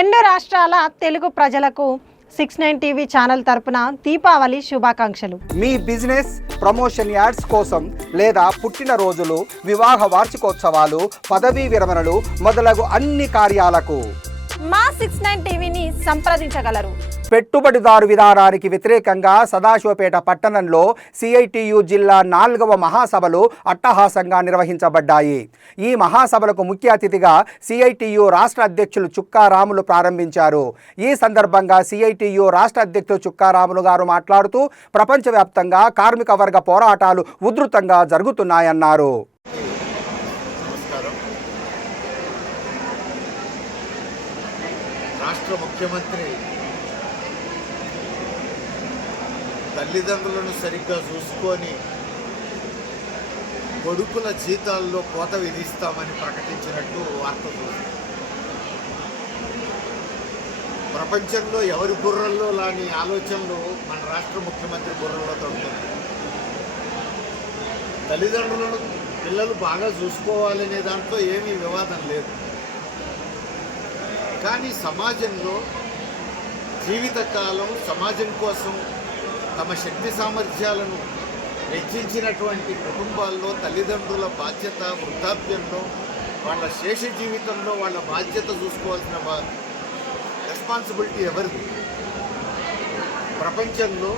రెండు రాష్ట్రాల తెలుగు ప్రజలకు సిక్స్ నైన్ టీవీ ఛానల్ తరపున దీపావళి శుభాకాంక్షలు. మీ బిజినెస్ ప్రమోషన్ యాడ్స్ కోసం లేదా పుట్టినరోజులు వివాహ వార్షికోత్సవాలు పదవీ విరమణలు మొదలగు అన్ని కార్యాలకు మా సిక్స్ నైన్ టీవీని సంప్రదించగలరు. పెట్టుబడిదారు విధానానికి వ్యతిరేకంగా సదాశివపేట పట్టణంలో సిఐటియు జిల్లా నాలుగవ మహాసభలు అట్టహాసంగా నిర్వహించబడ్డాయి. ఈ మహాసభలకు ముఖ్య అతిథిగా సిఐటియు రాష్ట్ర అధ్యక్షులు చుక్కారాములు ప్రారంభించారు. ఈ సందర్భంగా సిఐటియు రాష్ట్ర అధ్యక్షులు చుక్కారాములు గారు మాట్లాడుతూ ప్రపంచవ్యాప్తంగా కార్మిక వర్గ పోరాటాలు ఉధృతంగా జరుగుతున్నాయన్నారు. రాష్ట్ర ముఖ్యమంత్రి తల్లిదండ్రులను సరిగ్గా చూసుకొని కొడుకుల జీతాల్లో కోత విధిస్తామని ప్రకటించినట్టు వార్త ప్రపంచంలో ఎవరి బుర్రల్లో లాని ఆలోచనలు మన రాష్ట్ర ముఖ్యమంత్రి గుర్రంలో తొడుతున్నాయి. తల్లిదండ్రులను పిల్లలు బాగా చూసుకోవాలనే దాంట్లో ఏమీ వివాదం లేదు. కానీ సమాజంలో జీవితకాలం సమాజం కోసం తమ శక్తి సామర్థ్యాలను వెచ్చించినటువంటి కుటుంబాల్లో తల్లిదండ్రుల బాధ్యత వృద్ధాప్యంలో వాళ్ళ శేష జీవితంలో వాళ్ళ బాధ్యత చూసుకోవాల్సిన రెస్పాన్సిబిలిటీ ఎవరిది? ప్రపంచంలో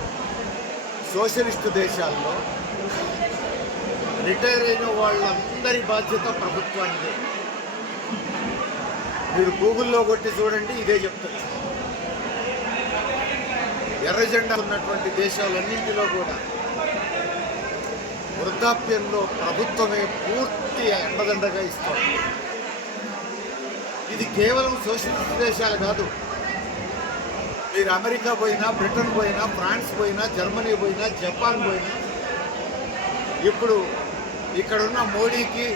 సోషలిస్టు దేశాల్లో రిటైర్ అయిన వాళ్ళందరి బాధ్యత ప్రభుత్వానికి మీరు గూగుల్లో కొట్టి చూడండి ఇదే చెప్తారు ఎర్ర జెండా ఉన్నటువంటి దేశాలన్నింటిలో కూడా వృద్ధాప్యంలో ప్రభుత్వమే పూర్తి ఎండదండగా ఇస్తుంది. ఇది కేవలం సోషలిస్ట్ దేశాలు కాదు. మీరు అమెరికా పోయినా బ్రిటన్ పోయినా ఫ్రాన్స్ పోయినా జర్మనీ పోయినా జపాన్ పోయినా ఇప్పుడు ఇక్కడున్న మోడీకి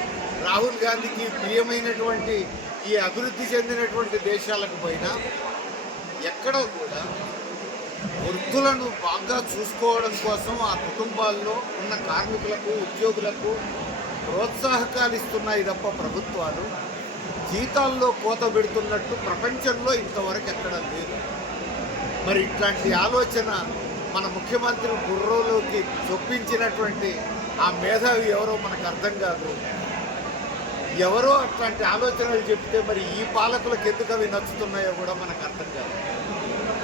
రాహుల్ గాంధీకి ప్రియమైనటువంటి ఈ అభివృద్ధి చెందినటువంటి దేశాలకు పైన ఎక్కడ కూడా వృద్ధులను బాగా చూసుకోవడం కోసం ఆ కుటుంబాల్లో ఉన్న కార్మికులకు ఉద్యోగులకు ప్రోత్సాహకాలు ఇస్తున్నాయి తప్ప ప్రభుత్వాలు జీతాల్లో కోత పెడుతున్నట్టు ప్రపంచంలో ఇంతవరకు ఎక్కడ లేదు. మరి ఇట్లాంటి ఆలోచన మన ముఖ్యమంత్రి బుర్రోలోకి చొప్పించినటువంటి ఆ మేధావి ఎవరో మనకు అర్థం కాదు. ఎవరో అట్లాంటి ఆలోచనలు చెప్తే మరి ఈ పాలకులకు ఎందుకు అవి నచ్చుతున్నాయో కూడా మనకు అర్థం కాదు.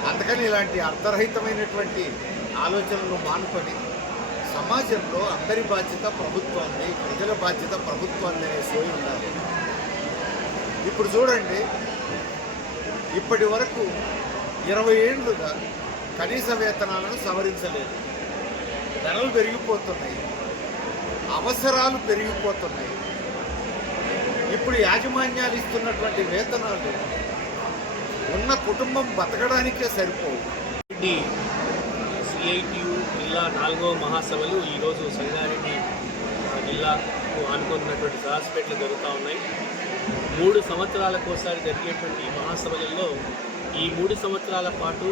అందుకని ఇలాంటి అర్థరహితమైనటువంటి ఆలోచనలు మానుకొని సమాజంలో అందరి బాధ్యత ప్రభుత్వాన్ని ప్రజల బాధ్యత ప్రభుత్వాన్ని అనే సోయి ఉండాలి. ఇప్పుడు చూడండి ఇప్పటి వరకు ఇరవై ఏళ్ళుగా కనీస వేతనాలను సవరించలేదు. ధరలు పెరిగిపోతున్నాయి. అవసరాలు పెరిగిపోతున్నాయి. ఇప్పుడు యాజమాన్యాలు ఇస్తున్నటువంటి వేతనాలు ఉన్న కుటుంబం బతకడానికే సరిపోవు. సిఐటియు జిల్లా నాలుగవ మహాసభలు ఈరోజు సంగారెడ్డి జిల్లాకు అనుకున్నటువంటి సహస్పేటలో జరుగుతూ ఉన్నాయి. మూడు సంవత్సరాలకు ఒకసారి జరిగేటువంటి మహాసభలలో ఈ మూడు సంవత్సరాల పాటు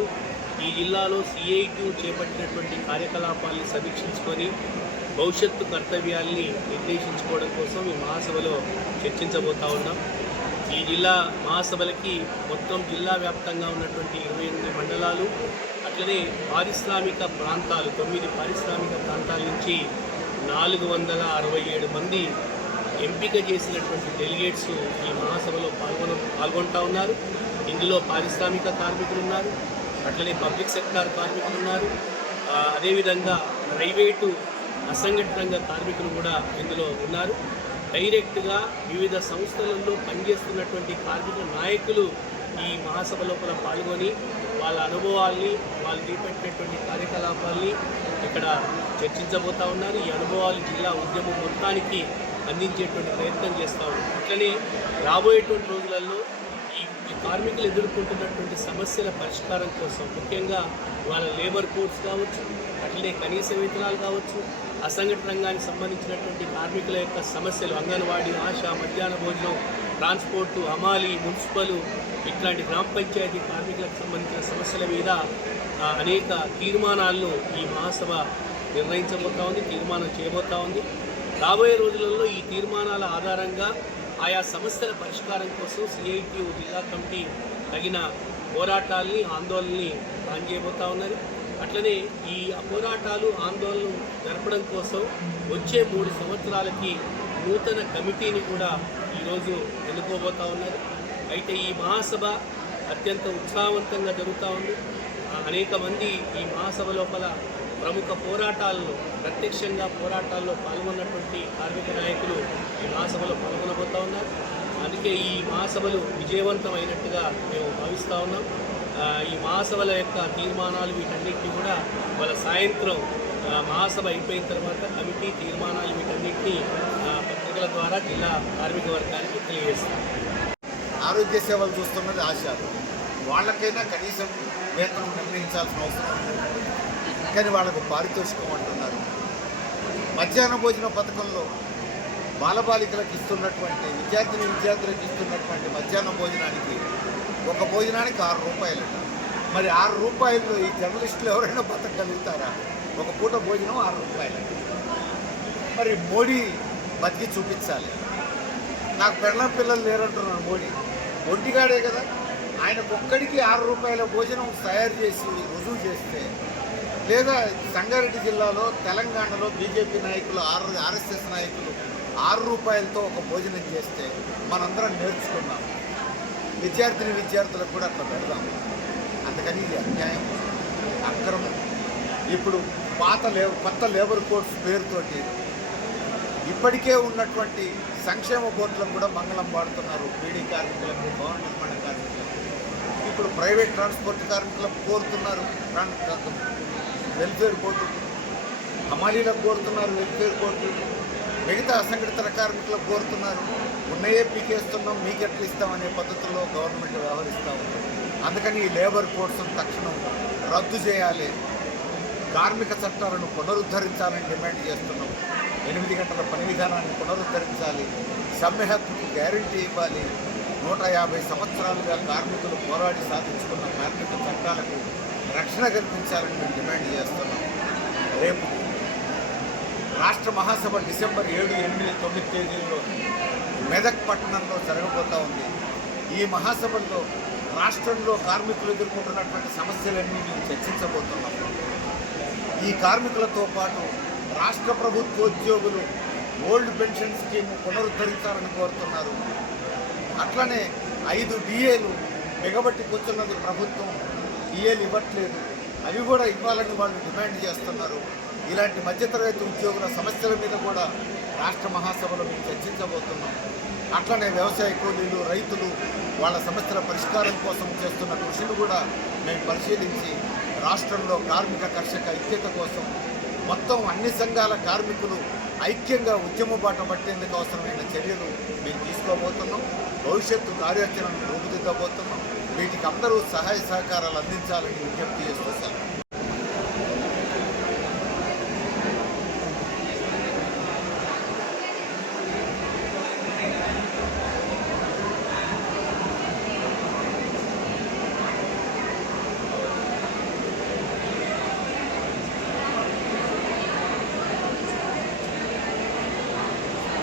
ఈ జిల్లాలో సిఐటియు చేపట్టినటువంటి కార్యకలాపాలను సమీక్షించుకొని భవిష్యత్తు కర్తవ్యాల్ని నిర్దేశించుకోవడం కోసం ఈ మహాసభలో చర్చించబోతా ఉన్నాం. ఈ జిల్లా మహాసభలకి మొత్తం జిల్లా వ్యాప్తంగా ఉన్నటువంటి ఇరవై ఎనిమిది మండలాలు అట్లనే పారిశ్రామిక ప్రాంతాలు తొమ్మిది పారిశ్రామిక ప్రాంతాల నుంచి నాలుగు వందల అరవై ఏడు మంది ఎంపిక చేసినటువంటి డెలిగేట్స్ ఈ మహాసభలో పాల్గొన పాల్గొంటా ఉన్నారు. ఇందులో పారిశ్రామిక కార్మికులు ఉన్నారు అట్లనే పబ్లిక్ సెక్టార్ కార్మికులు ఉన్నారు. అదేవిధంగా ప్రైవేటు అసంఘటిత రంగ కార్మికులు కూడా ఇందులో ఉన్నారు. డైరెక్ట్గా వివిధ సంస్థలలో పనిచేస్తున్నటువంటి కార్మిక నాయకులు ఈ మహాసభ లోపల పాల్గొని వాళ్ళ అనుభవాల్ని వాళ్ళు చేపట్టినటువంటి కార్యకలాపాల్ని ఇక్కడ చర్చించబోతా ఉన్నారు. ఈ అనుభవాలు జిల్లా ఉద్యమం మొత్తానికి అందించేటువంటి ప్రయత్నం చేస్తూ ఉన్నారు. అట్లనే రాబోయేటువంటి రోజులలో ఈ ఈ కార్మికులు ఎదుర్కొంటున్నటువంటి సమస్యల పరిష్కారం కోసం ముఖ్యంగా వాళ్ళ లేబర్ కోడ్స్ కావచ్చు అట్లనే కనీస వేతనాలు కావచ్చు అసంఘటిత రంగానికి సంబంధించినటువంటి కార్మికుల యొక్క సమస్యలు అంగన్వాడీ ఆశ మధ్యాహ్న భోజనం ట్రాన్స్పోర్టు హమాలి మున్సిపల్ ఇట్లాంటి గ్రామ పంచాయతీ కార్మికులకు సంబంధించిన సమస్యల మీద అనేక తీర్మానాలను ఈ మహాసభ నిర్ణయించబోతా ఉంది తీర్మానం చేయబోతా ఉంది. రాబోయే రోజులలో ఈ తీర్మానాల ఆధారంగా ఆయా సమస్యల పరిష్కారం కోసం సిఐటియు జిల్లా కమిటీ తగిన పోరాటాల్ని ఆందోళనని ప్లాన్ చేయబోతా ఉన్నది. అట్లనే ఈ పోరాటాలు ఆందోళనలు జరపడం కోసం వచ్చే మూడు సంవత్సరాలకి నూతన కమిటీని కూడా ఈరోజు ఎన్నుకోబోతా ఉన్నారు. అయితే ఈ మహాసభ అత్యంత ఉత్సాహవంతంగా జరుగుతూ ఉంది. అనేక మంది ఈ మహాసభ లోపల ప్రముఖ పోరాటాల్లో ప్రత్యక్షంగా పోరాటాల్లో పాల్గొన్నటువంటి కార్మిక నాయకులు ఈ మహాసభలో పాల్గొనబోతా ఉన్నారు. అందుకే ఈ మహాసభలు విజయవంతమైనట్టుగా మేము భావిస్తూ ఉన్నాం. ఈ మహాసభల యొక్క తీర్మానాలు వీటన్నిటిని కూడా వాళ్ళ సాయంత్రం మహాసభ అయిపోయిన తర్వాత కమిటీ తీర్మానాలు వీటన్నిటిని పత్రికల ద్వారా జిల్లా కార్మిక వర్గానికి తెలియజేస్తారు ఆరోగ్య సేవలు చూస్తున్నది ఆశ. వాళ్ళకైనా కనీసం వేతనం నిర్ణయించాల్సిన అవసరం కానీ వాళ్ళకు పారితోషికం అంటున్నారు. మధ్యాహ్న భోజన పథకంలో బాలబాలికలకు ఇస్తున్నటువంటి విద్యార్థిని విద్యార్థులకు ఇస్తున్నటువంటి మధ్యాహ్న భోజనానికి ఒక భోజనానికి ఆరు రూపాయలు. మరి ఆరు రూపాయలు ఈ జర్నలిస్టులు ఎవరైనా బతకగలుగుతారా? ఒక పూట భోజనం ఆరు రూపాయలు. మరి మోడీ బతికి చూపించాలి. నాకు పెళ్ళం పిల్లలు లేరంటున్నాను మోడీ. ఒంటిగాడే కదా. ఆయన ఒక్కడికి ఆరు రూపాయల భోజనం తయారు చేసి రుజువు చేస్తే లేదా సంగారెడ్డి జిల్లాలో తెలంగాణలో బీజేపీ నాయకులు ఆర్ ఆర్ఎస్ఎస్ నాయకులు ఆరు రూపాయలతో ఒక భోజనం చేస్తే మనందరం నేర్చుకున్నాం. విద్యార్థిని విద్యార్థులకు కూడా అట్లా పెడదాం. అందుకని ఇది అన్యాయం. అక్రమం. ఇప్పుడు పాత లే కొత్త లేబర్ కోడ్స్ పేరుతోటి ఇప్పటికే ఉన్నటువంటి సంక్షేమ బోర్డులకు కూడా మంగళం పాడుతున్నారు బీడీ కార్మికులకు భవన నిర్మాణ కార్మికులకు. ఇప్పుడు ప్రైవేట్ ట్రాన్స్పోర్ట్ కార్మికులకు కోరుతున్నారు. Welfare board. హమాలీలకు కోరుతున్నారు వెల్ఫేర్ బోర్డు. మిగతా అసంఘటిత కార్మికులకు కోరుతున్నారు. ఉన్నాయే పీకేస్తున్నాం ఎట్లా ఇస్తామనే పద్ధతిలో గవర్నమెంట్ వ్యవహరిస్తూ ఉంది. అందుకని ఈ లేబర్ కోడ్స్ను తక్షణం రద్దు చేయాలి. కార్మిక చట్టాలను పునరుద్ధరించాలని డిమాండ్ చేస్తున్నాం. ఎనిమిది గంటల పని విధానాన్ని పునరుద్ధరించాలి. సమ్మె హక్కుకు గ్యారంటీ ఇవ్వాలి. నూట యాభై సంవత్సరాలుగా కార్మికులు పోరాడి సాధించుకున్న కార్మిక చట్టాలకు రక్షణ కల్పించాలని మేము డిమాండ్ చేస్తున్నాం. రేపు రాష్ట్ర మహాసభ డిసెంబర్ ఏడు ఎనిమిది తొమ్మిది తేదీల్లో మెదక్ పట్టణంలో జరగబోతా ఉంది. ఈ మహాసభల్లో రాష్ట్రంలో కార్మికులు ఎదుర్కొంటున్నటువంటి సమస్యలన్నీ మేము చర్చించబోతున్నాం. ఈ కార్మికులతో పాటు రాష్ట్ర ప్రభుత్వ ఉద్యోగులు ఓల్డ్ పెన్షన్ స్కీమ్ పునరుద్ధరించాలని కోరుతున్నారు. అట్లనే ఐదు డిఏలు బిగబట్టి కూర్చున్నది ప్రభుత్వం. డిఏలు ఇవ్వట్లేదు. అవి కూడా ఇవ్వాలని వాళ్ళు డిమాండ్ చేస్తున్నారు. ఇలాంటి మధ్యతరగతి ఉద్యోగుల సమస్యల మీద కూడా రాష్ట్ర మహాసభలో మేము చర్చించబోతున్నాం. అట్లనే వ్యవసాయ కూలీలు రైతులు వాళ్ళ సమస్యల పరిష్కారం కోసం చేస్తున్న కృషిని కూడా మేము పరిశీలించి రాష్ట్రంలో కార్మిక కర్షక ఐక్యత కోసం మొత్తం అన్ని సంఘాల కార్మికులు ఐక్యంగా ఉద్యమ బాట పట్టేందుకు అవసరమైన చర్యలు మేము తీసుకోబోతున్నాం. భవిష్యత్తు కార్యాచరణను రూపుదిద్దబోతున్నాం వీటికి అందరూ సహాయ సహకారాలు అందించాలని విజ్ఞప్తి చేస్తూ